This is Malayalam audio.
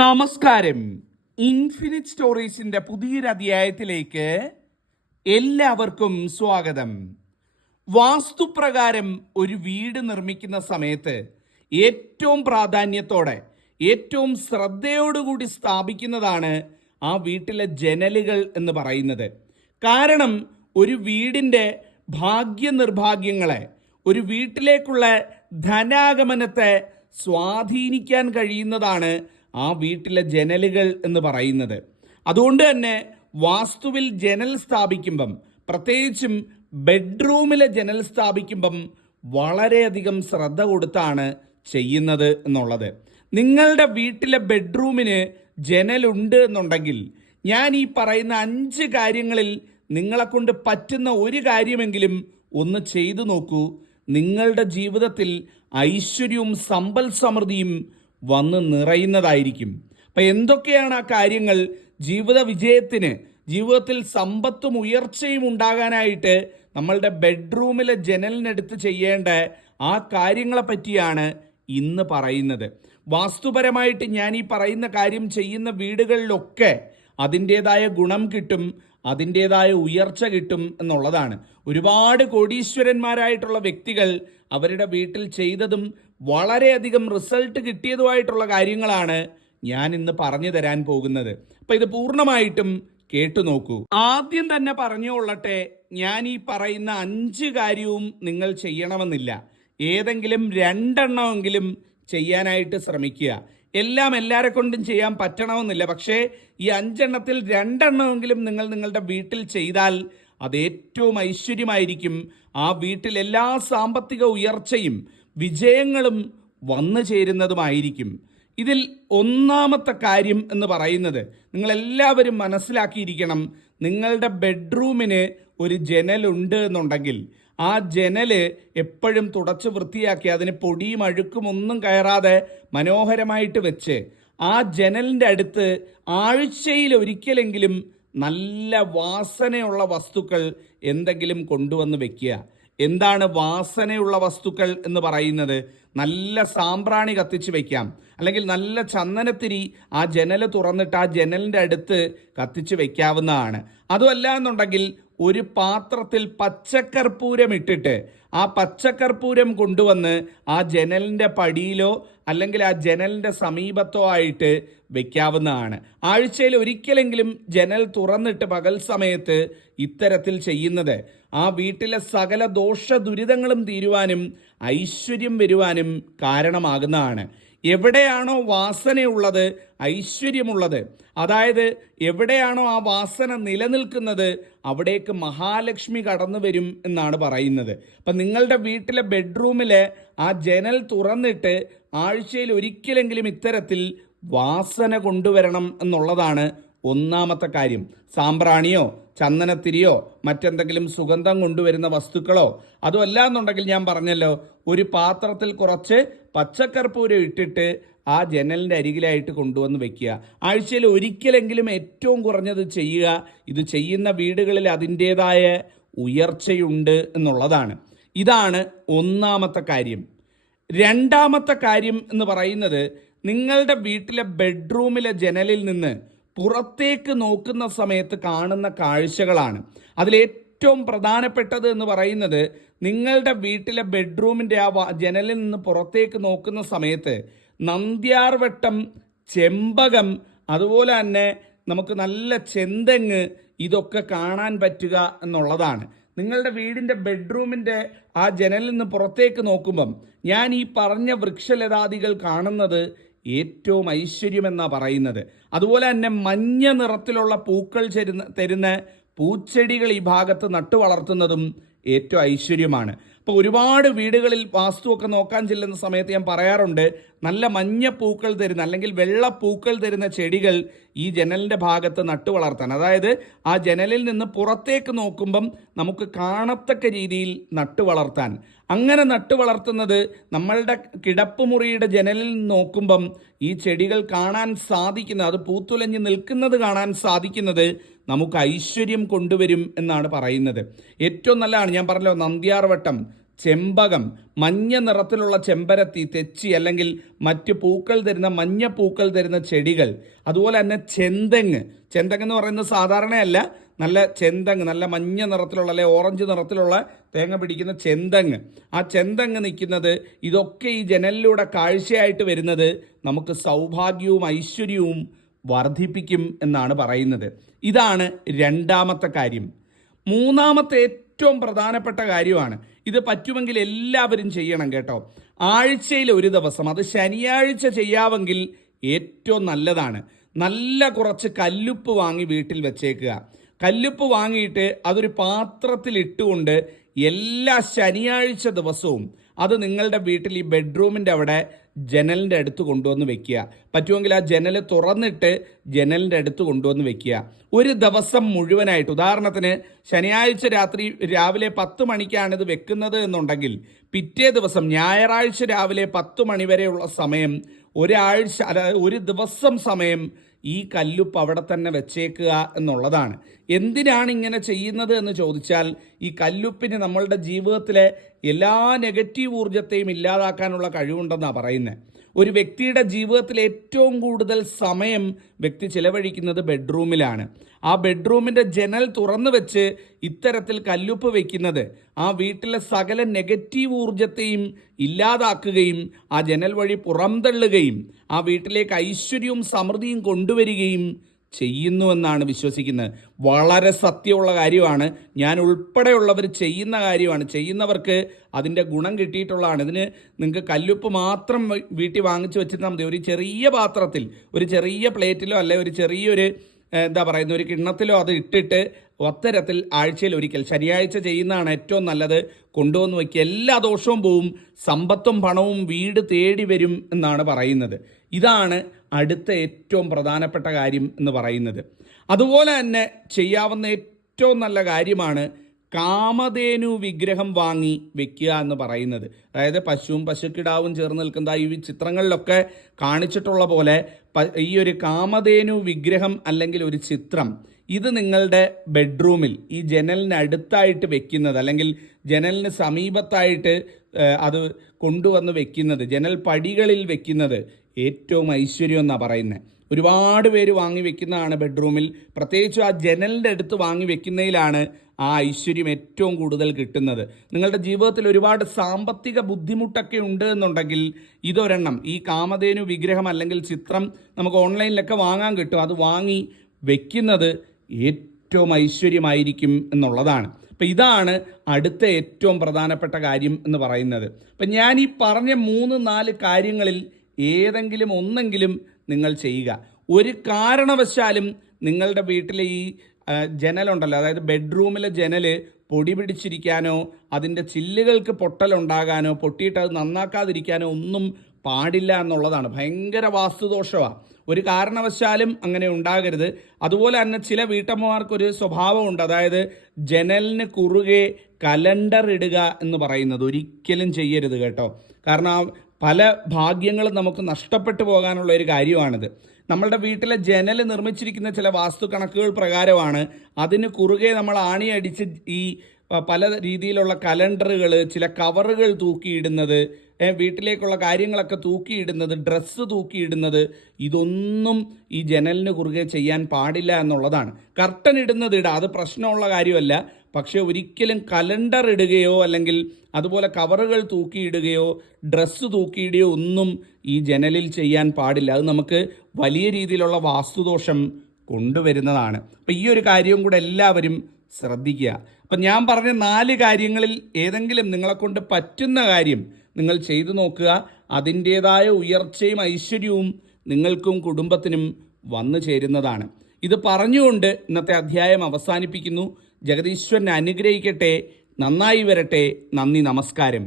നമസ്കാരം. ഇൻഫിനിറ്റ് സ്റ്റോറീസിന്റെ പുതിയൊരു അധ്യായത്തിലേക്ക് എല്ലാവർക്കും സ്വാഗതം. വാസ്തുപ്രകാരം ഒരു വീട് നിർമ്മിക്കുന്ന സമയത്ത് ഏറ്റവും പ്രാധാന്യത്തോടെ ഏറ്റവും ശ്രദ്ധയോടുകൂടി സ്ഥാപിക്കുന്നതാണ് ആ വീട്ടിലെ ജനലുകൾ എന്ന് പറയുന്നത്. കാരണം ഒരു വീടിന്റെ ഭാഗ്യനിർഭാഗ്യങ്ങളെ ഒരു വീട്ടിലേക്കുള്ള ധനാഗമനത്തെ സ്വാധീനിക്കാൻ കഴിയുന്നതാണ് ആ വീട്ടിലെ ജനലുകൾ എന്ന് പറയുന്നത്. അതുകൊണ്ട് തന്നെ വാസ്തുവിൽ ജനൽ സ്ഥാപിക്കുമ്പം പ്രത്യേകിച്ചും ബെഡ്റൂമിലെ ജനൽ സ്ഥാപിക്കുമ്പം വളരെയധികം ശ്രദ്ധ കൊടുത്താണ് ചെയ്യുന്നത് എന്നുള്ളത്. നിങ്ങളുടെ വീട്ടിലെ ബെഡ്റൂമിന് ജനലുണ്ട് എന്നുണ്ടെങ്കിൽ ഞാൻ ഈ പറയുന്ന അഞ്ച് കാര്യങ്ങളിൽ നിങ്ങളെക്കൊണ്ട് പറ്റുന്ന ഒരു കാര്യമെങ്കിലും ഒന്ന് ചെയ്തു നോക്കൂ. നിങ്ങളുടെ ജീവിതത്തിൽ ഐശ്വര്യവും സമ്പൽ സമൃദ്ധിയും വന്ന് നിറയുന്നതായിരിക്കും. അപ്പൊ എന്തൊക്കെയാണ് ആ കാര്യങ്ങൾ? ജീവിത വിജയത്തിന് ജീവിതത്തിൽ സമ്പത്തും ഉയർച്ചയും ഉണ്ടാകാനായിട്ട് നമ്മളുടെ ബെഡ്റൂമിലെ ജനലിനടുത്ത് ചെയ്യേണ്ട ആ കാര്യങ്ങളെ പറ്റിയാണ് ഇന്ന് പറയുന്നത്. വാസ്തുപരമായിട്ട് ഞാൻ ഈ പറയുന്ന കാര്യം ചെയ്യുന്ന വീടുകളിലൊക്കെ അതിന്റെതായ ഗുണം കിട്ടും അതിന്റെതായ ഉയർച്ച കിട്ടും എന്നുള്ളതാണ്. ഒരുപാട് കോടീശ്വരന്മാരായിട്ടുള്ള വ്യക്തികൾ അവരുടെ വീട്ടിൽ ചെയ്തതും വളരെയധികം റിസൾട്ട് കിട്ടിയതുമായിട്ടുള്ള കാര്യങ്ങളാണ് ഞാൻ ഇന്ന് പറഞ്ഞു തരാൻ പോകുന്നത്. അപ്പൊ ഇത് പൂർണമായിട്ടും കേട്ടു നോക്കൂ. ആദ്യം തന്നെ പറഞ്ഞുകൊള്ളട്ടെ ഞാൻ ഈ പറയുന്ന അഞ്ച് കാര്യവും നിങ്ങൾ ചെയ്യണമെന്നില്ല. ഏതെങ്കിലും രണ്ടെണ്ണമെങ്കിലും ചെയ്യാനായിട്ട് ശ്രമിക്കുക. എല്ലാം എല്ലാരെ കൊണ്ടും ചെയ്യാൻ പറ്റണമെന്നില്ല. പക്ഷേ ഈ അഞ്ചെണ്ണത്തിൽ രണ്ടെണ്ണമെങ്കിലും നിങ്ങൾ നിങ്ങളുടെ വീട്ടിൽ ചെയ്താൽ അത് ഏറ്റവും ഐശ്വര്യമായിരിക്കും. ആ വീട്ടിൽ എല്ലാ സാമ്പത്തിക ഉയർച്ചയും വിജയങ്ങളും വന്നു ചേരുന്നതുമായിരിക്കും. ഇതിൽ ഒന്നാമത്തെ കാര്യം എന്ന് പറയുന്നത് നിങ്ങളെല്ലാവരും മനസ്സിലാക്കിയിരിക്കണം നിങ്ങളുടെ ബെഡ്റൂമിന് ഒരു ജനലുണ്ട് എന്നുണ്ടെങ്കിൽ ആ ജനൽ എപ്പോഴും തുടച്ച് വൃത്തിയാക്കി അതിന് പൊടിയും അഴുക്കും ഒന്നും കയറാതെ മനോഹരമായിട്ട് വെച്ച് ആ ജനലിന്റെ അടുത്ത് ആഴ്ചയിൽ ഒരിക്കലെങ്കിലും നല്ല വാസനയുള്ള വസ്തുക്കൾ എന്തെങ്കിലും കൊണ്ടുവന്ന് വെക്കുക. എന്താണ് വാസനയുള്ള വസ്തുക്കൾ എന്ന് പറയുന്നത് നല്ല സാമ്പ്രാണി കത്തിച്ച് വയ്ക്കാം അല്ലെങ്കിൽ നല്ല ചന്ദനത്തിരി ആ ജനൽ തുറന്നിട്ട് ആ ജനലിന്റെ അടുത്ത് കത്തിച്ച് വയ്ക്കാവുന്നതാണ് അതുമല്ല എന്നുണ്ടെങ്കിൽ ഒരു പാത്രത്തിൽ പച്ചക്കർപ്പൂരം ഇട്ടിട്ട് ആ പച്ചക്കർപ്പൂരം കൊണ്ടുവന്ന് ആ ജനലിന്റെ പടിയിലോ അല്ലെങ്കിൽ ആ ജനലിന്റെ സമീപത്തോ ആയിട്ട് വയ്ക്കാവുന്നതാണ് ആഴ്ചയിൽ ഒരിക്കലെങ്കിലും ജനൽ തുറന്നിട്ട് പകൽ സമയത്ത് ഇത്തരത്തിൽ ചെയ്യുന്നത്. ആ വീട്ടിലെ സകല ദോഷ ദുരിതങ്ങളും തീരുവാനും ഐശ്വര്യം വരുവാനും കാരണമാകുന്നതാണ്. എവിടെയാണോ വാസനയുള്ളത് ഐശ്വര്യമുള്ളത്. അതായത് എവിടെയാണോ ആ വാസന നിലനിൽക്കുന്നത് അവിടേക്ക് മഹാലക്ഷ്മി കടന്നു വരും എന്നാണ് പറയുന്നത്. അപ്പം നിങ്ങളുടെ വീട്ടിലെ ബെഡ്റൂമിലെ ആ ജനൽ തുറന്നിട്ട് ആഴ്ചയിൽ ഒരിക്കലെങ്കിലും ഇത്തരത്തിൽ വാസന കൊണ്ടുവരണം എന്നുള്ളതാണ് ഒന്നാമത്തെ കാര്യം സാമ്പ്രാണിയോ ചന്ദനത്തിരിയോ മറ്റെന്തെങ്കിലും സുഗന്ധം കൊണ്ടുവരുന്ന വസ്തുക്കളോ അതുമല്ല എന്നുണ്ടെങ്കിൽ ഞാൻ പറഞ്ഞല്ലോ ഒരു പാത്രത്തിൽ കുറച്ച് പച്ചക്കർപ്പൂരം ഇട്ടിട്ട് ആ ജനലിന്റെ അരികിലായിട്ട് കൊണ്ടുവന്ന് വെക്കുക. ആഴ്ചയിൽ ഒരിക്കലെങ്കിലും ഏറ്റവും കുറഞ്ഞത് ചെയ്യുക. ഇത് ചെയ്യുന്ന വീടുകളിൽ അതിന്റേതായ ഉയർച്ചയുണ്ട് എന്നുള്ളതാണ്. ഇതാണ് ഒന്നാമത്തെ കാര്യം. രണ്ടാമത്തെ കാര്യം എന്ന് പറയുന്നത് നിങ്ങളുടെ വീട്ടിലെ ബെഡ്റൂമിലെ ജനലിൽ നിന്ന് പുറത്തേക്ക് നോക്കുന്ന സമയത്ത് കാണുന്ന കാഴ്ചകളാണ്. അതിലേറ്റവും പ്രധാനപ്പെട്ടത് എന്ന് പറയുന്നത് നിങ്ങളുടെ വീട്ടിലെ ബെഡ്റൂമിന്റെ ആ ജനലിൽ നിന്ന് പുറത്തേക്ക് നോക്കുന്ന സമയത്ത് നന്ദ്യാർവട്ടം ചെമ്പകം അതുപോലെ തന്നെ നമുക്ക് നല്ല ചെന്തെങ്ങ് ഇതൊക്കെ കാണാൻ പറ്റുക എന്നുള്ളതാണ്. നിങ്ങളുടെ വീടിന്റെ ബെഡ്റൂമിന്റെ ആ ജനലിൽ നിന്ന് പുറത്തേക്ക് നോക്കുമ്പം ഞാൻ ഈ പറഞ്ഞ വൃക്ഷലതാദികൾ കാണുന്നത് ഏറ്റവും ഐശ്വര്യമെന്നാണ് പറയുന്നത്. അതുപോലെ തന്നെ മഞ്ഞ നിറത്തിലുള്ള പൂക്കൾ തരുന്ന പൂച്ചെടികൾ ഈ ഭാഗത്ത് നട്ടു വളർത്തുന്നതും ഏറ്റവും ഐശ്വര്യമാണ്. അപ്പോൾ ഒരുപാട് വീടുകളിൽ വാസ്തുവൊക്കെ നോക്കാൻ ചെല്ലുന്ന സമയത്ത് ഞാൻ പറയാറുണ്ട് നല്ല മഞ്ഞ പൂക്കൾ തരുന്ന അല്ലെങ്കിൽ വെള്ള പൂക്കൾ തരുന്ന ചെടികൾ ഈ ജനലിന്റെ ഭാഗത്ത് നട്ടു വളർത്താൻ. അതായത് ആ ജനലിൽ നിന്ന് പുറത്തേക്ക് നോക്കുമ്പം നമുക്ക് കാണത്തക്ക രീതിയിൽ നട്ടു വളർത്താൻ. അങ്ങനെ നട്ടു വളർത്തുന്നത് നമ്മളുടെ കിടപ്പുമുറിയുടെ ജനലിൽ നോക്കുമ്പം ഈ ചെടികൾ കാണാൻ സാധിക്കുന്ന അത് പൂത്തുലഞ്ഞ് നിൽക്കുന്നത് കാണാൻ സാധിക്കുന്നത് നമുക്ക് ഐശ്വര്യം കൊണ്ടുവരും എന്നാണ് പറയുന്നത്. ഏറ്റവും നല്ലതാണ് ഞാൻ പറഞ്ഞല്ലോ നന്ദ്യാർവട്ടം ചെമ്പകം മഞ്ഞ നിറത്തിലുള്ള ചെമ്പരത്തി തെച്ചി അല്ലെങ്കിൽ മറ്റ് പൂക്കൾ തരുന്ന മഞ്ഞ പൂക്കൾ തരുന്ന ചെടികൾ. അതുപോലെ തന്നെ ചെന്തെങ്ങ്. ചെന്തെങ്ങ് എന്ന് പറയുന്നത് സാധാരണയല്ല നല്ല ചെന്തങ്ങ് നല്ല മഞ്ഞ നിറത്തിലുള്ള അല്ലെ ഓറഞ്ച് നിറത്തിലുള്ള തേങ്ങ പിടിക്കുന്ന ചെന്തങ്ങ്. ആ ചെന്തങ്ങ് നിൽക്കുന്നത് ഇതൊക്കെ ഈ ജനലിലൂടെ കാഴ്ചയായിട്ട് വരുന്നത് നമുക്ക് സൗഭാഗ്യവും ഐശ്വര്യവും വർദ്ധിപ്പിക്കും എന്നാണ് പറയുന്നത്. ഇതാണ് രണ്ടാമത്തെ കാര്യം. മൂന്നാമത്തെ ഏറ്റവും പ്രധാനപ്പെട്ട കാര്യമാണ്. ഇത് പറ്റുമെങ്കിൽ എല്ലാവരും ചെയ്യണം കേട്ടോ. ആഴ്ചയിൽ ഒരു ദിവസം അത് ശനിയാഴ്ച ചെയ്യാമെങ്കിൽ ഏറ്റവും നല്ലതാണ്. നല്ല കുറച്ച് കല്ലുപ്പ് വാങ്ങി വീട്ടിൽ വെച്ചേക്കുക. കല്ലുപ്പ് വാങ്ങിയിട്ട് അതൊരു പാത്രത്തിൽ ഇട്ടുകൊണ്ട് എല്ലാ ശനിയാഴ്ച ദിവസവും അത് നിങ്ങളുടെ വീട്ടിൽ ഈ ബെഡ്റൂമിന്റെ അവിടെ ജനലിന്റെ അടുത്ത് കൊണ്ടുവന്ന് വെക്കുക. പറ്റുമെങ്കിൽ ആ ജനൽ തുറന്നിട്ട് ജനലിന്റെ അടുത്ത് കൊണ്ടുവന്ന് വെക്കുക. ഒരു ദിവസം മുഴുവനായിട്ട്. ഉദാഹരണത്തിന് ശനിയാഴ്ച രാത്രി രാവിലെ പത്ത് മണിക്കാണ് ഇത് വെക്കുന്നത് എന്നുണ്ടെങ്കിൽ പിറ്റേ ദിവസം ഞായറാഴ്ച രാവിലെ പത്ത് മണി വരെയുള്ള സമയം ഒരാഴ്ച അതായത് ഒരു ദിവസം സമയം ഈ കല്ലുപ്പ് അവിടെ തന്നെ വെച്ചേക്കുക എന്നുള്ളതാണ്. എന്തിനാണ് ഇങ്ങനെ ചെയ്യുന്നത് എന്ന് ചോദിച്ചാൽ ഈ കല്ലുപ്പിന് നമ്മളുടെ ജീവിതത്തിലെ എല്ലാ നെഗറ്റീവ് ഊർജത്തെയും ഇല്ലാതാക്കാനുള്ള കഴിവുണ്ടെന്നാണ് പറയുന്നത് ഒരു വ്യക്തിയുടെ ജീവിതത്തിൽ ഏറ്റവും കൂടുതൽ സമയം വ്യക്തി ചിലവഴിക്കുന്നത് ബെഡ്റൂമിലാണ്. ആ ബെഡ്റൂമിന്റെ ജനൽ തുറന്നു വെച്ച് ഇത്തരത്തിൽ കല്ലുപ്പ് വയ്ക്കുന്നത് ആ വീട്ടിലെ സകല നെഗറ്റീവ് ഊർജത്തെയും ഇല്ലാതാക്കുകയും ആ ജനൽ വഴി പുറംതള്ളുകയും ആ വീട്ടിലേക്ക് ഐശ്വര്യവും സമൃദ്ധിയും കൊണ്ടുവരികയും ചെയ്യുന്നുവെന്നാണ് വിശ്വസിക്കുന്നത്. വളരെ സത്യമുള്ള കാര്യമാണ്. ഞാൻ ഉൾപ്പെടെയുള്ളവർ ചെയ്യുന്ന കാര്യമാണ്. ചെയ്യുന്നവർക്ക് അതിന്റെ ഗുണം കിട്ടിയിട്ടുള്ളതാണ്. ഇതിന് നിങ്ങൾക്ക് കല്ലുപ്പ് മാത്രം വീട്ടിൽ വാങ്ങിച്ചു വെച്ചിരുന്നാൽ മതി. ഒരു ചെറിയ പാത്രത്തിൽ ഒരു ചെറിയ പ്ലേറ്റിലോ അല്ലെ ഒരു ചെറിയൊരു എന്താ പറയുന്ന ഒരു കിണ്ണത്തിലോ അത് ഇട്ടിട്ട് ഒത്തരത്തിൽ ആഴ്ചയിൽ ഒരിക്കൽ ശനിയാഴ്ച ചെയ്യുന്നതാണ് ഏറ്റവും നല്ലത്. കൊണ്ടുവന്ന് വയ്ക്കുക എല്ലാ ദോഷവും പോവും. സമ്പത്തും പണവും വീട് തേടി വരും എന്നാണ് പറയുന്നത്. ഇതാണ് അടുത്ത ഏറ്റവും പ്രധാനപ്പെട്ട കാര്യം എന്ന് പറയുന്നത്. അതുപോലെ തന്നെ ചെയ്യാവുന്ന ഏറ്റവും നല്ല കാര്യമാണ് കാമധേനു വിഗ്രഹം വാങ്ങി വെക്കുക എന്ന് പറയുന്നത്. അതായത് പശുവും പശുക്കിടാവും ചേർന്ന് നിൽക്കുന്ന ഈ ചിത്രങ്ങളിലൊക്കെ കാണിച്ചിട്ടുള്ള പോലെ ഈ ഒരു കാമധേനു വിഗ്രഹം അല്ലെങ്കിൽ ഒരു ചിത്രം ഇത് നിങ്ങളുടെ ബെഡ്റൂമിൽ ഈ ജനലിന് അടുത്തായിട്ട് വെക്കുന്നത് അല്ലെങ്കിൽ ജനലിന് സമീപത്തായിട്ട് അത് കൊണ്ടുവന്ന് വെക്കുന്നത് ജനൽ പടികളിൽ വെക്കുന്നത് ഏറ്റവും ഐശ്വര്യം എന്നാണ് പറയുന്നത് ഒരുപാട് പേര് വാങ്ങി വെക്കുന്നതാണ് ബെഡ്റൂമിൽ. പ്രത്യേകിച്ച് ആ ജനലിന്റെ അടുത്ത് വാങ്ങി വെക്കുന്നതിലാണ് ആ ഐശ്വര്യം ഏറ്റവും കൂടുതൽ കിട്ടുന്നത്. നിങ്ങളുടെ ജീവിതത്തിൽ ഒരുപാട് സാമ്പത്തിക ബുദ്ധിമുട്ടൊക്കെ ഉണ്ട് എന്നുണ്ടെങ്കിൽ ഇതൊരെണ്ണം. ഈ കാമധേനു വിഗ്രഹം അല്ലെങ്കിൽ ചിത്രം നമുക്ക് ഓൺലൈനിലൊക്കെ വാങ്ങാൻ കിട്ടും. അത് വാങ്ങി വെക്കുന്നത് ഏറ്റവും ഐശ്വര്യമായിരിക്കും എന്നുള്ളതാണ്. അപ്പം ഇതാണ് അടുത്ത ഏറ്റവും പ്രധാനപ്പെട്ട കാര്യം എന്ന് പറയുന്നത്. അപ്പം ഞാൻ ഈ പറഞ്ഞ മൂന്ന് നാല് കാര്യങ്ങളിൽ ഏതെങ്കിലും ഒന്നെങ്കിലും നിങ്ങൾ ചെയ്യുക. ഒരു കാരണവശാലും നിങ്ങളുടെ വീട്ടിലെ ഈ ജനലുണ്ടല്ലോ അതായത് ബെഡ്റൂമിലെ ജനൽ പൊടി പിടിച്ചിരിക്കാനോ അതിന്റെ ചില്ലുകൾക്ക് പൊട്ടലുണ്ടാകാനോ പൊട്ടിയിട്ട് അത് നന്നാക്കാതിരിക്കാനോ ഒന്നും പാടില്ല എന്നുള്ളതാണ്. ഭയങ്കര വാസ്തുദോഷമാണ് ഒരു കാരണവശാലും അങ്ങനെ ഉണ്ടാകരുത്. അതുപോലെ തന്നെ ചില വീട്ടമ്മമാർക്കൊരു സ്വഭാവമുണ്ട്. അതായത് ജനലിന് കുറുകെ കലണ്ടർ ഇടുക എന്ന് പറയുന്നത് ഒരിക്കലും ചെയ്യരുത് കേട്ടോ. കാരണം പല ഭാഗ്യങ്ങളും നമുക്ക് നഷ്ടപ്പെട്ടു പോകാനുള്ള ഒരു കാര്യമാണിത്. നമ്മളുടെ വീട്ടിലെ ജനൽ നിർമ്മിച്ചിരിക്കുന്ന ചില വാസ്തു കണക്കുകൾ പ്രകാരമാണ് അതിന് കുറുകെ നമ്മൾ ആണി അടിച്ച് ഈ പല രീതിയിലുള്ള കലണ്ടറുകൾ ചില കവറുകൾ തൂക്കിയിടുന്നത് വീട്ടിലേക്കുള്ള കാര്യങ്ങളൊക്കെ തൂക്കിയിടുന്നത് ഡ്രസ്സ് തൂക്കിയിടുന്നത് ഇതൊന്നും ഈ ജനലിന് കുറുകെ ചെയ്യാൻ പാടില്ല എന്നുള്ളതാണ്. കർട്ടൻ ഇടുന്നത് ഇടാം അത് പ്രശ്നമുള്ള കാര്യമല്ല. പക്ഷേ ഒരിക്കലും കലണ്ടർ ഇടുകയോ അല്ലെങ്കിൽ അതുപോലെ കവറുകൾ തൂക്കിയിടുകയോ ഡ്രസ്സ് തൂക്കിയിടുകയോ ഒന്നും ഈ ജനലിൽ ചെയ്യാൻ പാടില്ല. അത് നമുക്ക് വലിയ രീതിയിലുള്ള വാസ്തുദോഷം കൊണ്ടുവരുന്നതാണ്. അപ്പം ഈ ഒരു കാര്യവും കൂടെ എല്ലാവരും ശ്രദ്ധിക്കുക. അപ്പം ഞാൻ പറഞ്ഞ നാല് കാര്യങ്ങളിൽ ഏതെങ്കിലും നിങ്ങളെക്കൊണ്ട് പറ്റുന്ന കാര്യം നിങ്ങൾ ചെയ്തു നോക്കുക. അതിന്റേതായ ഉയർച്ചയും ഐശ്വര്യവും നിങ്ങൾക്കും കുടുംബത്തിനും വന്നു ചേരുന്നതാണ്. ഇത് പറഞ്ഞുകൊണ്ട് ഇന്നത്തെ അധ്യായം അവസാനിപ്പിക്കുന്നു. ജഗദീശ്വരനെ അനുഗ്രഹിക്കട്ടെ നന്നായി വരട്ടെ നന്ദി നമസ്കാരം.